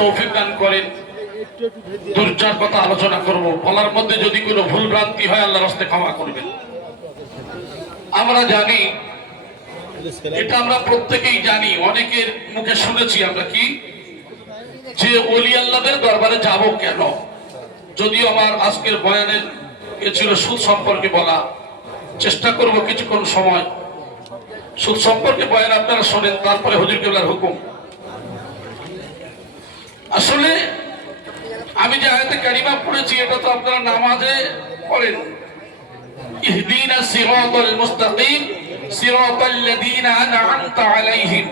তৌফিক দান করেন। দুর্চার কথা আলোচনা করব, বলার মধ্যে যদি কোনো ভুল ভ্রান্তি হয় আল্লাহর রাস্তায় ক্ষমা করবেন। আমরা জানি, এটা আমরা প্রত্যেকেই জানি, অনেকের মুখে শুনেছি আমরা কি, যে ওলি আল্লাহদের দরবারে যাব কেন। যদিও আমার আজকের বয়ানের ছিল সুদ সম্পর্কে বলা, চেষ্টা করব কিছুক্ষণ সময় সুদ সম্পর্কে বয়ান আপনারা শোনেন, তারপরে হুজুর কেবলার হুকুম। আসলে আমি যে আয়াতে কারিমা পড়েছি এটা তো আপনারা নামাজে পড়েন, ইহদিনাস সিরাতাল মুস্তাকিম সিরাতাল লাযিনা আন'আমতা আলাইহিম,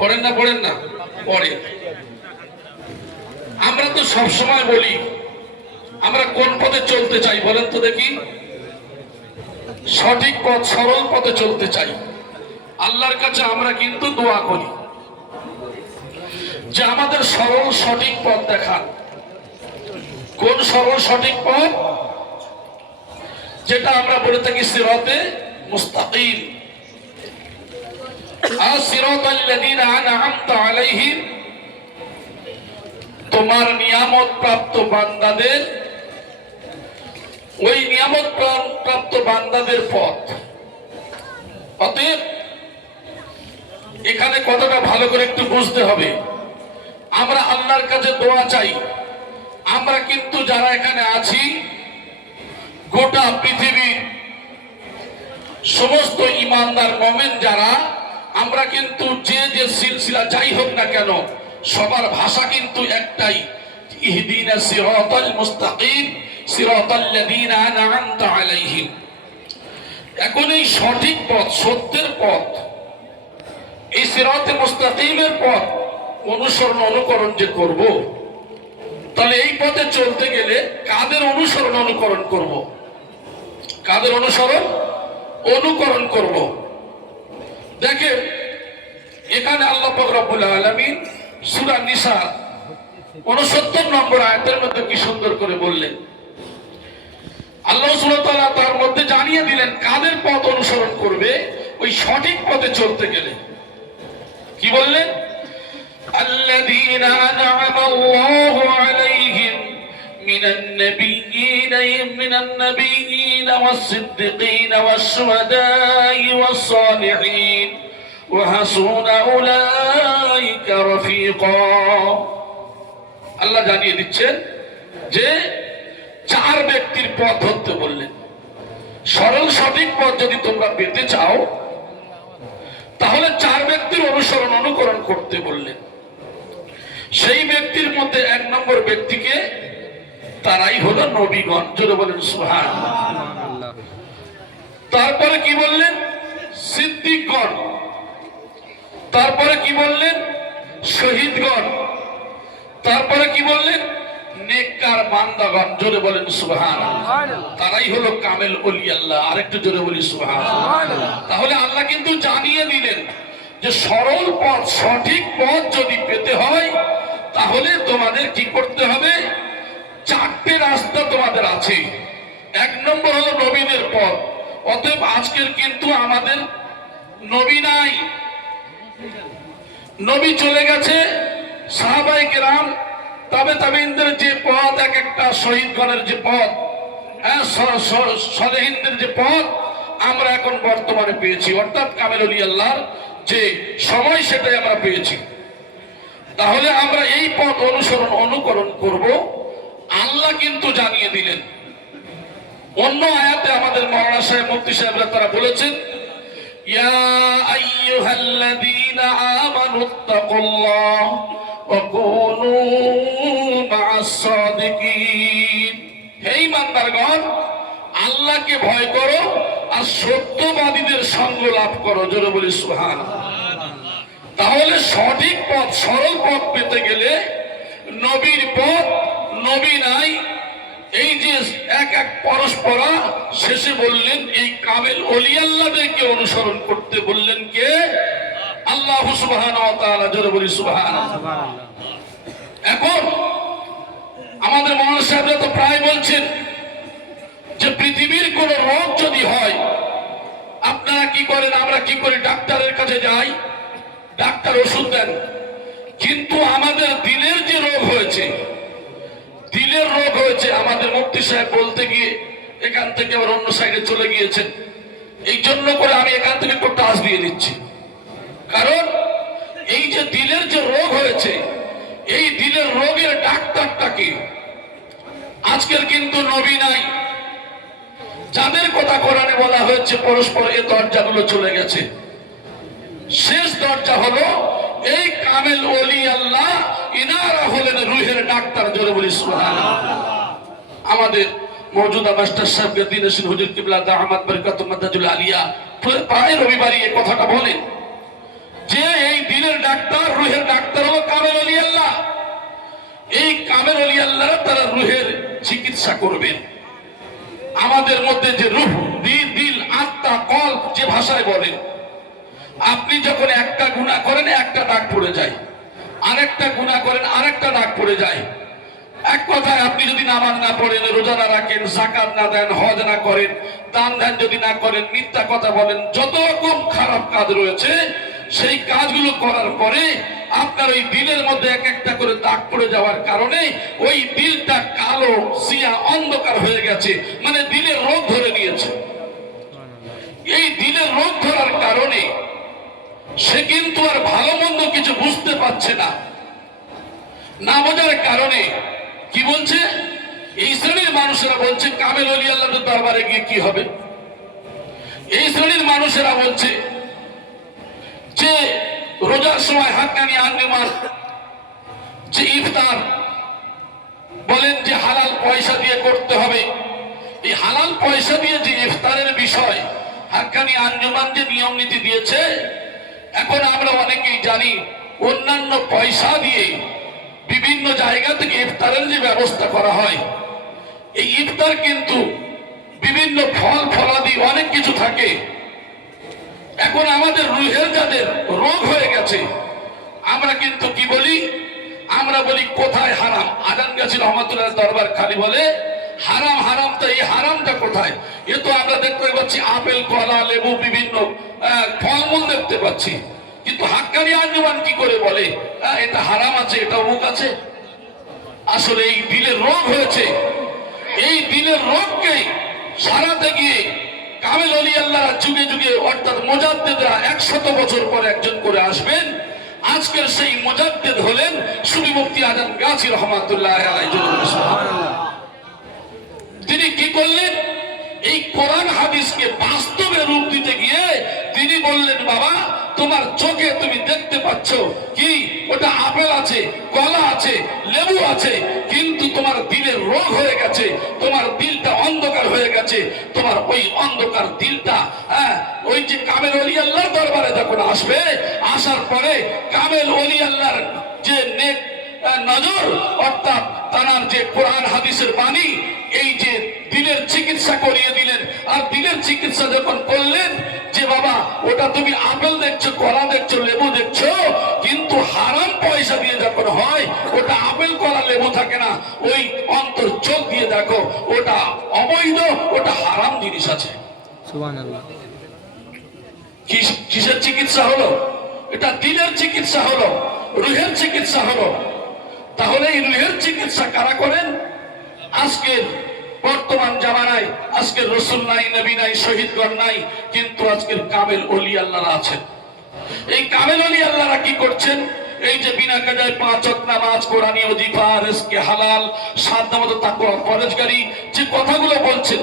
পড়েন না? পড়েন না? পড়েন। আমরা তো সব সময় বলি আমরা কোন পথে চলতে চাই বলেন তো দেখি? সঠিক পথ, সরল পথে চলতে চাই। আল্লাহর কাছে আমরা কিন্তু দোয়া করি যে আমাদের সরল সঠিক পথ দেখান। কোন সরল সঠিক পথ? যেটা আমরা বলে থাকি সিরাতে মুস্তাকিম, সিরাতাল লাযিনা আন'আমতা আলাইহিম, তোমার নিয়ামত প্রাপ্ত বান্দাদের, ওই নিয়ামত প্রাপ্ত বান্দাদের পথ। অতএব এখানে কথাটা ভালো করে একটু বুঝতে হবে। আমরা আল্লাহর কাছে দোয়া চাই। আমরা কিন্তু যারা এখানে আছি, গোটা পৃথিবীর সমস্ত ইমানদার মুমিন যারা, আমরা কিন্তু যে যে সিলসিলা যাই হোক না কেন, সবার ভাষা কিন্তু একটাই, ইহদিনাস সিরাতাল মুস্তাকিম সিরাতাল লাযিনা আন'আমতা আলাইহিম। এখন এই সঠিক পথ, সত্যের পথ, এই সিরাতে মুস্তাকিমের পথ অনুসরণ অনুকরণ যে করব, তাহলে এই পথে চলতে গেলে কাদের অনুসরণ অনুকরণ করব? কাদের অনুসরণ অনুকরণ করব? দেখেন এখানে আল্লাহ পাক রব্বুল আলামিন সূরা নিসা 69 নম্বর আয়াতের মধ্যে কি সুন্দর করে বললেন। আল্লাহ সুবহানাহু ওয়া তাআলা তার মধ্যে জানিয়ে দিলেন কাদের পথ অনুসরণ করবে ওই সঠিক পথে চলতে গেলে। কি বললেন? আল্লাযীনা আন'আমা আল্লাহু আলাইহিম মিনান নাবিয়্যিন ওয়াস-সিদ্দীকিন ওয়াশ-শুহাদা'i ওয়াস-সালিহিন ওয়া হাসুনা উলাইকা রাফীকা। আল্লাহ জানিয়ে দিচ্ছেন যে চার ব্যক্তির পথ ধরতে বললেন। সরল সঠিক পথ যদি তোমরা পেতে চাও তাহলে চার ব্যক্তির অনুসরণ অনুকরণ করতে বললেন। সেই ব্যক্তির মধ্যে এক নম্বর ব্যক্তিকে, তারাই হলো নবীগণ। জোরে বলেন সুবহানাল্লাহ। তারপরে কি বললেন? সিদ্দিকগণ। তারপরে কি বললেন? শহীদগণ। তারপরে কি বললেন? নেককার বান্দাগণ। জোরে বলেন সুবহানাল্লাহ। তারাই হলো কামেল ওলি আল্লাহ। আরেকটু জোরে বলি সুবহানাল্লাহ। তাহলে আল্লাহ কিন্তু জানিয়ে দিলেন যে সরল পথ, সঠিক পথ যদি পেতে হয় তাহলে তোমাদের কি করতে হবে? চারটে রাস্তা তোমাদের আছে। এক নম্বর হলো নবীদের পথ। অতএব আজকের কিন্তু আমাদের নবী নাই, নবী চলে গেছে। সাহাবায়ে কেরাম, তাবেঈনদের যে পথ, এক একটা শহীদগণের যে পথ, সালেহীনদের যে পথ আমরা এখন বর্তমানে পেয়েছি, অর্থাৎ কামেল ওলি আল্লাহর যে সময় সেটাই আমরা পেয়েছি। তাহলে আমরা এই পথ অনুসরণ অনুকরণ করব। আল্লাহ কিন্তু জানিয়ে দিলেন। অন্য আয়াতে আমাদের মাওলানা সাহেব, মুফতি সাহেবরা তারা বলেছেন, ইয়া আইয়ুহাল্লাযীনা আমানুত্তাকুল্লাহ ওয়া কুনু মা'আস সাদিকিন। হে ঈমানদারগণ, আল্লাহকে ভয় করো আর সত্যবাদীদের সঙ্গ লাভ করো। জোরে বলি সুবহানাল্লাহ। তাহলে সঠিক পথ, সরল পথ পেতে গেলে নবীর পথ, নবী নাই, এই যে এক এক পরস্পরা, শেষে বললেন এই কামেল ওলি আল্লাহদেরকে অনুসরণ করতে বললেন কে? আল্লাহ সুবহানাহু ওয়া তাআলা। জোরে বলি সুবহানাল্লাহ। এখন আমাদের মাওলানা সাহেবরা তো প্রায় বলছেন যে পৃথিবীর কোন রোগ যদি হয় আপনারা কি করেন? আমরা কি করি? ডাক্তারের কাছে যাই, ডাক্তার ওষুধ দেন। কিন্তু আমাদের দিলের যে হয়েছে, দিলের রোগ হয়েছে। আমাদের মুফতি সাহেব বলতে গিয়ে এখান থেকে আবার অন্য সাইডে চলে গিয়েছেন। এই জন্য করে আমি এখান থেকে একটু টাচ দিয়ে দিচ্ছি, কারণ এই যে দিলের যে রোগ হয়েছে, এই দিলের রোগের ডাক্তারটাকে আজকের কিন্তু নবী নাই। যাদের কথা কোরআনে বলা হয়েছে পরস্পর এই দরজাগুলো চলে গেছে। শেষ দরজা হলো এই কামেল ওলি আল্লাহ, ইনারা হলেন রুহের ডাক্তার। জোরে বলি সুবহানাল্লাহ। আমাদের মওজুদা মাস্টার সাহেব দিনেশন হুজুর কিবলা দামাত বরকাতুল মাদাজুল আলিয়া প্রায় রবিবারই এই কথাটা বলেন যে এই দিলের ডাক্তার, রুহের ডাক্তার হলো কামেল ওলি আল্লাহ। এই কামেল ওলি আল্লাহ তারা রুহের চিকিৎসা করবেন। আমাদের মধ্যে যে রূহ, দিল, আত্মা, কল্ব যে ভাষায় বলেন, আপনি যখন একটা গুনাহ করেন একটা দাগ পড়ে যায়, আরেকটা গুনাহ করেন আরেকটা দাগ পড়ে যায়। এক কথায় আপনি যদি নামাজ না পড়েন, রোজা না রাখেন, যাকাত না দেন, হজ না করেন, দান ধ্যান যদি না করেন, মিথ্যা কথা বলেন, যত রকম খারাপ কাজ রয়েছে সেই কাজগুলো করার পরে আপনার ওই দিলের মধ্যে এক একটা করে দাগ পড়ে যাওয়ার কারণে ওই দিলটা কালো সিয়া অন্ধকার হয়ে গেছে, মানে দিলের রোগ ধরে নিয়েছে। এই দিলের রোগ ধরার কারণে সে কিন্তু আর ভালো মন্দ কিছু বুঝতে পারছে না। না বোঝার কারণে কি বলছে, এই শ্রেণীর মানুষেরা বলছে কামেল ওলি আল্লাহর দরবারে গিয়ে কি হবে। এই শ্রেণীর মানুষেরা বলছে যে রোজার সময় হাক্কানি আঞ্জুমান যে ইফতার বলেন যে হালাল পয়সা দিয়ে করতে হবে, এই হালাল পয়সা দিয়ে যে ইফতারের বিষয় হাক্কানি আঞ্জুমান যে নিয়ম নীতি দিয়েছে, এখন আমরা অনেকেই জানি অন্যান্য পয়সা দিয়ে বিভিন্ন জায়গা থেকে ইফতারের যে ব্যবস্থা করা হয়, এই ইফতার কিন্তু বিভিন্ন ফল ফলাদি অনেক কিছু থাকে। এখন আমাদের রুহের যাদের রোগ হয়ে গেছে, আমরা কিন্তু কি বলি, আমরা বলি কোথায় হারাম। আজান গাছি রহমাতুল্লাহ দরবার খালি বলে হারাম হারাম, তো এই হারামটা কোথায়? এ তো আমরা দেখতে পাচ্ছি আপেল, কলা, লেবু, বিভিন্ন ফলমূল দেখতে পাচ্ছি, কিন্তু হাক্কানি আঞ্জুমান কি করে বলে এটা হারাম আছে, এটা অমুক আছে। আসলে এই দিলের রোগ হয়েছে। এই দিলের রোগকে সারাতে গিয়ে কামেল ওলি আল্লাহ যুগে যুগে অর্থাৎ মুজাদ্দিদরা 100 বছর পরে একজন করে আসবেন। আজকের সেই মুজাদ্দিদ হলেন সুফি মুফতি আজান গাছি রহমাতুল্লাহ আলাইহি। তিনি কি করলেন, এই কোরআন হাদিসকে বাস্তবে রূপ দিতে গিয়ে তিনি বললেন, বাবা তোমার চোখে তুমি দেখতে পাচ্ছ কি ওটা আপেল আছে, কলা আছে, লেবু আছে, কিন্তু তোমার দিলের রোগ হয়ে গেছে, তোমার দিলটা অন্ধকার হয়ে গেছে। তোমার ওই অন্ধকার দিলটা ওই যে কামেল ওলি আল্লাহর দরবারে যখন আসবে, আসার পরে কামেল ওলি আল্লাহর যে নেক নজর অর্থাৎ তার যে কোরআন হাদিসের বাণী, এই যে দিলের চিকিৎসা করিয়ে দিলেন। আর দিলের চিকিৎসা যখন করলেন যে বাবা ওটা তুমি আপেল দেখছো, কলা দেখছো, লেবু দেখছো, কিন্তু হারাম পয়সা দিয়ে যখন হয় ওটা আপেল, কলা, লেবু থাকে না, ওই অন্তর চোখ দিয়ে দেখো ওটা অবৈধ, ওটা হারাম জিনিস আছে। সুবহানাল্লাহ। কিসের চিকিৎসা হলো? এটা দিলের চিকিৎসা হলো, রুহের চিকিৎসা হলো। তাহলে এই রুহের চিকিৎসা কারা করেন? আজকের বর্তমান জামানায় আজকের রসুল নাই, নবী নাই, শহীদগণ নাই, কিন্তু আজকের কামেল ওলি আল্লাহরা আছেন। এই কামেল ওলি আল্লাহরা কি করছেন? এই যে বিনা কাজায় 5 ওয়াক্ত নামাজ, কোরআনী ওজিফা, রিজকে হালাল, সাধ্যমতো তাকওয়া পরহেজগারি যে কথাগুলো বলছেন,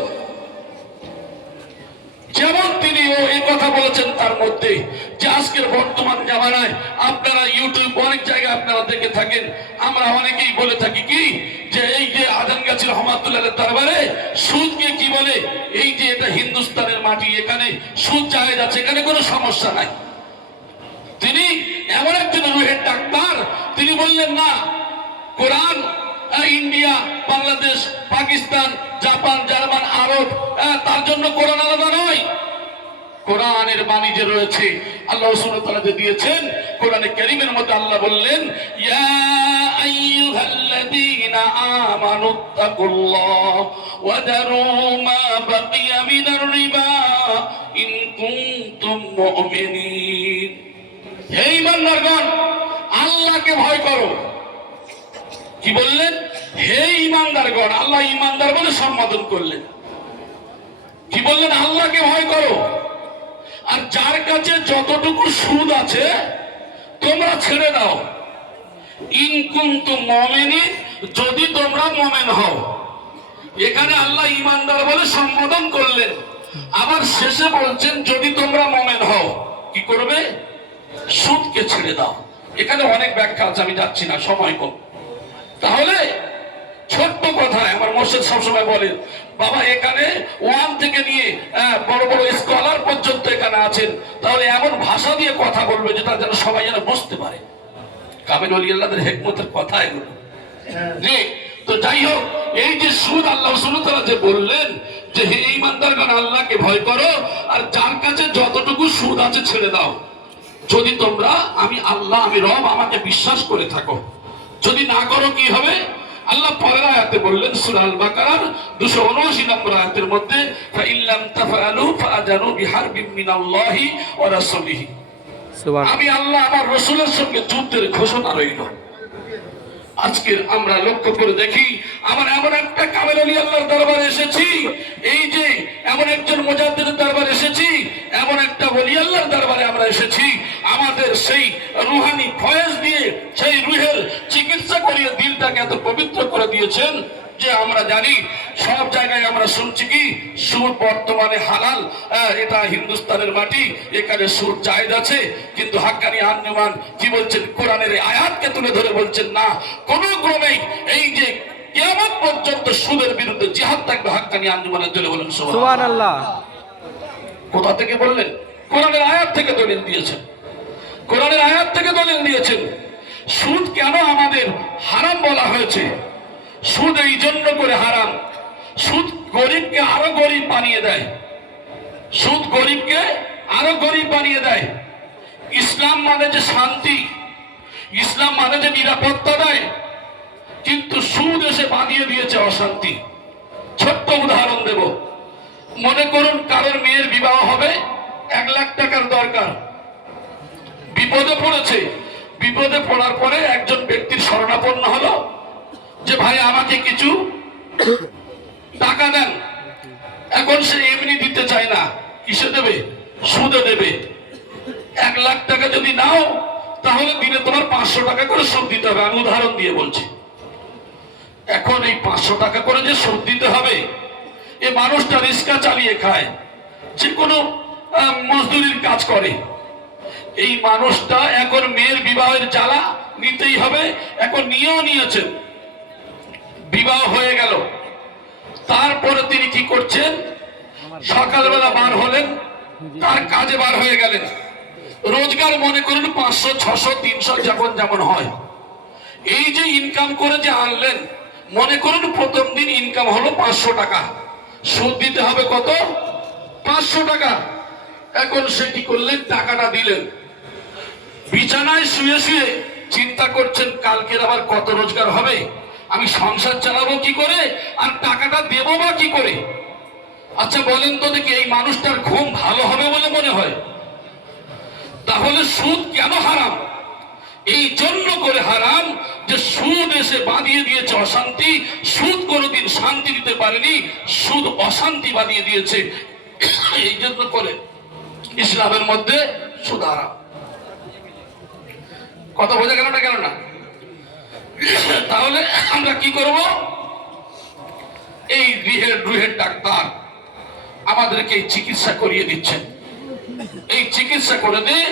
যেমন তিনিও এই কথা বলেছেন তার মধ্যে যে আজকের বর্তমান জামানায় আপনারা ইউটিউব অনেক জায়গায় আপনারা দেখে থাকেন, আমরা অনেকেই বলে থাকি কি যে এই যে আজান গাছি রহমাতুল্লাহ দরবারে সুদকে কি বলে, এই যে এটা হিন্দুস্তানের মাটি, এখানে সুদ জায়েজ আছে, এখানে কোনো সমস্যা নাই। তিনি এমন একজন রুহের ডাক্তার, তিনি বললেন না, কোরআন India, Bangladesh, Pakistan, Japan, German, আরব তার জন্য কোরআন আলাদা নয়। কোরআনের বাণী যে রয়েছে আল্লাহ সুবহানাহু ওয়া তাআলা দিয়েছেন, কোরআনে কারীমের মধ্যে আল্লাহ বললেন, ইয়া আইয়ুহাল্লাযীনা আমানুত্তাকুল্লাহ ওয়া দারু মা বাকিয়া মিনার রিবা ইন কুনতুম মুমিনিন। হে ঈমানদারগণ, আল্লাহকে ভয় করো কি বললেন? হে ঈমানদারগণ, আল্লাহ ঈমানদার বলে সম্বোধন করলেন। কি বললেন? আল্লাহকে ভয় করো, আর যার কাছে যতটুকু সুদ আছে তোমরা ছেড়ে দাও। ইন কুনতুম মুমিনিন, যদি তোমরা মুমিন হও। এখানে আল্লাহ ঈমানদার বলে সম্বোধন করলেন, আবার শেষে বলছেন যদি তোমরা মুমিন হও কি করবে? সুদকে ছেড়ে দাও। এখানে অনেক ব্যাখ্যা আছে, আমি যাচ্ছি না, সময় কম। তাহলে ছোট্ট কথায় আমার মোর্শেদ সবসময় বলেন, বাবা এখানে 1 থেকে নিয়ে বড় বড় স্কলার পর্যন্ত এখানে আছেন, তাহলে এমন ভাষা দিয়ে কথা বলবে যেটা যেন সবাই যেন বুঝতে পারে। কামিল ওলি আল্লাহদের হিকমতের কথা এগুলো। জি, তো যাই হোক, এই যে সুদ আল্লাহ সুবহানাহু ওয়া তাআলা যে বললেন যে হে ঈমানদারগণ আল্লাহকে ভয় করো, আর যার কাছে যতটুকু সুদ আছে ছেড়ে দাও, যদি তোমরা আমি আল্লাহ, আমি রব, আমাকে বিশ্বাস করে থাকো। যদি না করো কি হবে? আল্লাহ পরের আয়াতে বললেন, সূরা আল বাকারার 279 নম্বর আয়াতের মধ্যে, ফাইল্লাম তাফআলু ফাআযানু বিহারবিন মিনাল্লাহি ওয়া রাসূলিহি। আমি আল্লাহ আমার রাসূলের সঙ্গে যুদ্ধের ঘোষণা রইল। আজকের আমরা লক্ষ্য করে দেখি, আমার এমন একটা কামেল ওলি আল্লাহর দরবারে এসেছি, এই যে এমন একজন মুজাদ্দিদের দরবারে এসেছি, এমন একটা ওলি আল্লাহর দরবারে আমরা এসেছি, আমাদের সেই রুহানি ফয়েজ দিয়ে সেই রুহের চিকিৎসা করিয়ে দিলটাকে এত পবিত্র করে দিয়েছেন যে আমরা জানি সব জায়গায় আমরা শুনছি কি সুদ বর্তমানে হালাল, এটা হিন্দুস্তানের মাটি, এখানে সুদ জায়েজ আছে। কিন্তু হাক্কানি আঞ্জুমান কি বলছেন? কোরআনের আয়াতকে তুলে ধরে বলছেন না, কোনো ক্রমেই এই যে কিয়ামত পর্যন্ত সুদের বিরুদ্ধে জিহাদ থাকবে। হাক্কানি আঞ্জুমানের জন্য বলেন সুবহানাল্লাহ। কোথা থেকে বললেন? কোরআনের আয়াত থেকে দলিল দিয়েছেন, কোরআনের আয়াত থেকে দলিল দিয়েছেন। সুদ কেন আমাদের হারাম বলা হয়েছে? সুদ এই জন্য করে হারাম, সুদ গরিবকে আরো গরিব বানিয়ে দেয়, সুদ গরিবকে আরো গরিব বানিয়ে দেয়। ইসলাম মানে যে শান্তি, ইসলাম মানে যে নিরাপত্তা দেয়, কিন্তু সুদ এসে বাঁধিয়ে দিয়েছে অশান্তি। ছোট্ট উদাহরণ দেব, মনে করুন কারোর মেয়ের বিবাহ হবে, 1 লাখ টাকার দরকার, বিপদে পড়েছে। বিপদে পড়ার পরে একজন ব্যক্তির শরণাপন্ন হলো যে ভাই আমাকে কিছু টাকা দেন। এখন সে এমনি দিতে চায় না, কিসে দেবে? সুদে দেবে। 1 লাখ টাকা যদি নাও তাহলে দিনে তোমার 500 টাকা করে সুদ দিতে হবে। আমি উদাহরণ দিয়ে বলছি। এখন এই 500 টাকা করে যে সুদ দিতে হবে, এই মানুষটা রিক্সা চালিয়ে খায়, যে কোনো মজদুরির কাজ করে। এই মানুষটা এখন মেয়ের বিবাহের জ্বালা নিতেই হবে, এখন নিয়েও নিয়েছেন। বিবাহ হয়ে গেল, তারপরে তিনি কি করছেন? সকালবেলা বার হলেন, তার কাজে বার হয়ে গেলেন। রোজগার মনে করুন 500, 600, 300 যখন যেমন হয়। এই যে ইনকাম করে যে আনলেন, মনে করুন প্রথম দিন ইনকাম হলো 500 টাকা, সুদ দিতে হবে কত? 500 টাকা। এখন সে কি করলেন? টাকাটা দিলেন। বিছানায় শুয়ে শুয়ে চিন্তা করছেন কালকের আবার কত রোজগার হবে, আমি সংসার চালাবো কি করে, আর টাকাটা দেবো বা কি করে। আচ্ছা বলেন তো দেখি, এই মানুষটার ঘুম ভালো হবে বলে মনে হয়? তাহলে সুদ কেন হারাম? এই জন্য করে হারাম যে সুদ এসে বাঁধিয়ে দিয়েছে অশান্তি। সুদ কোনোদিন শান্তি দিতে পারেনি, সুদ অশান্তি বাঁধিয়ে দিয়েছে। এই জন্য করে ইসলামের মধ্যে সুদ হারাম। কথা বোঝা গেল না? কেন না? তাহলে আমরা কি করব? এই রুহের ডাক্তার আমাদেরকে চিকিৎসা করিয়ে দিচ্ছেন, এই চিকিৎসা করে দিয়ে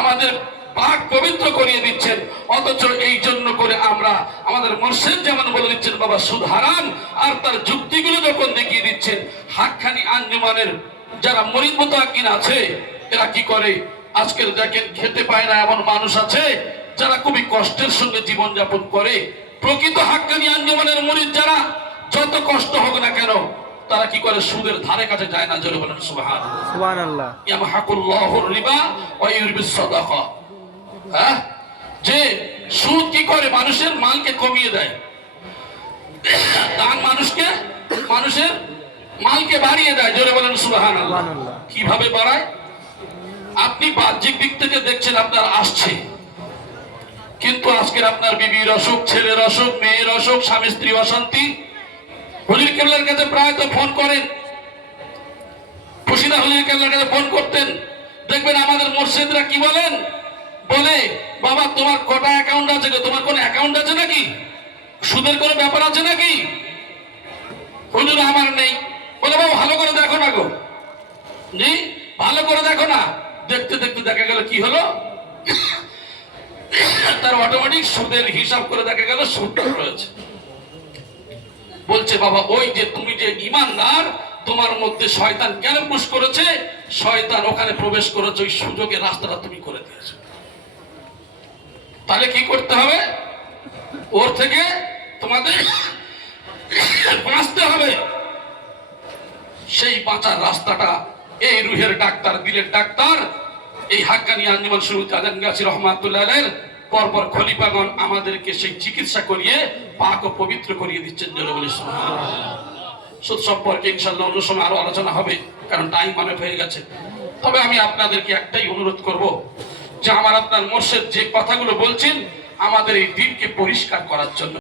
আমাদের পাক পবিত্র করিয়ে দিচ্ছেন। অথচ এই জন্য করে আমরা আমাদের মুর্শিদ যেমন বলে দিচ্ছেন বাবা সুদ হারাম, আর তার যুক্তিগুলো যখন দেখিয়ে দিচ্ছেন, হাক্কানি আঞ্জুমানের যারা মুরিদ মুতাকিন আছে এরা কি করে? আজকের দেখেন খেতে পায় না এমন মানুষ আছে যারা খুবই কষ্টের সঙ্গে জীবন যাপন করে। প্রকৃত হাক্কানি আঞ্জুমানের মুরিদ যারা, যত কষ্ট হোক না কেন, তারা কি করে? সুদের ধারে কাছে যায় না। জোরে বলেন সুবহানাল্লাহ। সুবহানাল্লাহ। ইয়ামহাকুল্লাহুর রিবা ওয়া ইউরবিস সাদাকা। হ্যাঁ, যে সুদ কি করে? মানুষের মালকে কমিয়ে দেয়। দান মানুষের মালকে বাড়িয়ে দেয়। জোরে বলেন সুবহানাল্লাহ। কিভাবে বাড়ায়? আপনি বাহ্যিক দিক থেকে দেখছেন আপনার আসছে, কিন্তু আজকের আপনার বিবির অসুখ, ছেলের অসুখ, মেয়ের অসুখ, স্বামী স্ত্রী অশান্তি, হুজুর কেবলার কাছে প্রায় তো ফোন করেন, খুশিদা হুজুর কেবলার কাছে ফোন করতেন। দেখবেন আমাদের মুর্শিদরা কি বলেন, বলে বাবা তোমার কটা অ্যাকাউন্ট আছে, তোমার কোন অ্যাকাউন্ট আছে নাকি, সুদের কোনো ব্যাপার আছে নাকি? হুজুর আমার নেই। বলে বাবা ভালো করে দেখো না গো। জি ভালো করে দেখো না। দেখতে দেখতে দেখা গেল কি হলো, তার অটোমেটিক সুদের হিসাব করে দেখা গেল সুদটা রয়েছে। বলছে বাবা ওই যে তুমি যে ঈমানদার, তোমার মধ্যে শয়তান কেন পুশ করেছে, শয়তান ওখানে প্রবেশ করেছে, ওই সুযোগের রাস্তাটা তুমি করে দিয়েছো। তাহলে কি করতে হবে, ওর থেকে তোমাদের বাঁচতে হবে। সেই বাঁচার রাস্তাটা এই রুহের ডাক্তার, দিলের ডাক্তার, এই হাক্কানি আঞ্জুমান শরীয়ত আজম গাছী রহমাতুল্লাহ আলাইহির পরপর খলিফাগণ আমাদেরকে সেই চিকিৎসা করিয়ে পাক ও পবিত্র করিয়ে দিচ্ছেন। জোরে বলি সুবহানাল্লাহ। সুদ সম্পর্কে ইনশাআল্লাহ অন্য সময় আরো আলোচনা হবে, কারণ টাইম অনেক হয়ে গেছে। তবে আমি আপনাদেরকে একটাই অনুরোধ করব, যে আমার আপনার মুর্শিদ যে কথাগুলো বলছেন আমাদের এই দিনকে পরিষ্কার করার জন্য।